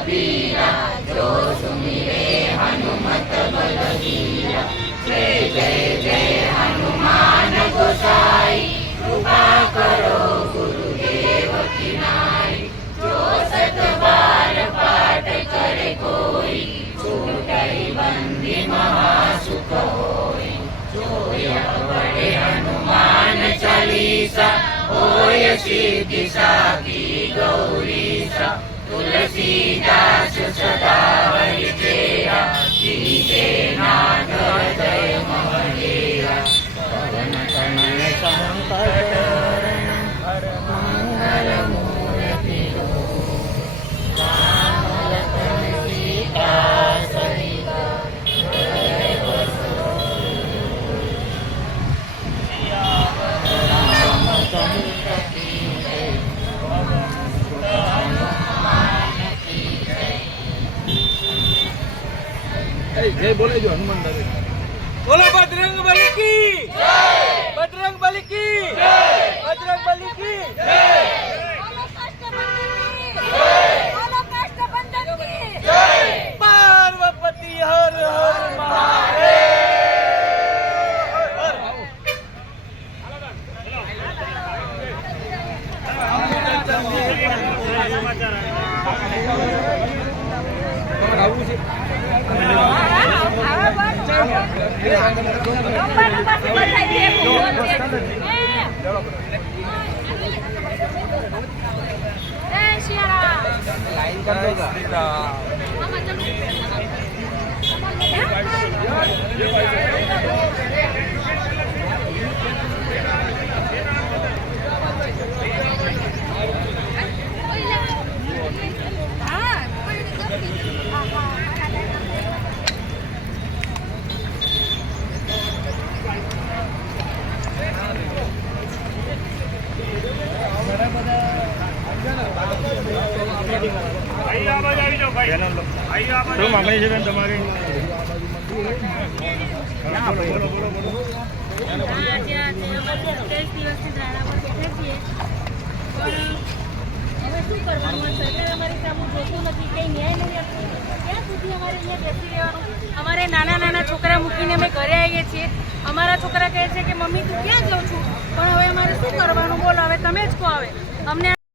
कबीरा, जो सुमिरे हनुमत बलबीरा। जय जय जय हनुमान गोसाई, कृपा करो गुरुदेव की नाई। जो सत बार पाठ करे कोई, छूटई बंदी महासुख होई। जो यह पढ़े हनुमान चालीसा, होय सिद्धि साखी गौरीसा। तुलसीदास सदा हरिचेरा, कीजे नाथ हृदय महडेरा। पवन तनय संकट मंगल मूर्ति राम लखन सीता सहित हृदय बसोई। रामचंद्र की जय, पवन सुत हनुमान की जय। जय बोले जो हनुमान दादा। बोलो बजरंग बली की जय, बजरंग बली की जय, बजरंग बली की जय। बोलो कष्टबंधन की जय। पार्वती हर हर महादेव। जय श्री राम। लाइन कर देगा। શું માંગણી છે બેન તમારી? શું કરવાનું? સરકાર અમારી સામે જોતું નથી, કઈ ન્યાય નથી આપતું. ક્યાં સુધી અમારે અહીંયા બેસી રહેવાનું? અમારે નાના નાના છોકરા મૂકીને અમે ઘરે આવીએ છીએ. અમારા છોકરા કહે છે કે મમ્મી તું ક્યાં જાઉં છું, પણ હવે અમારે શું કરવાનું બોલો, હવે તમે જ કહો. હવે અમને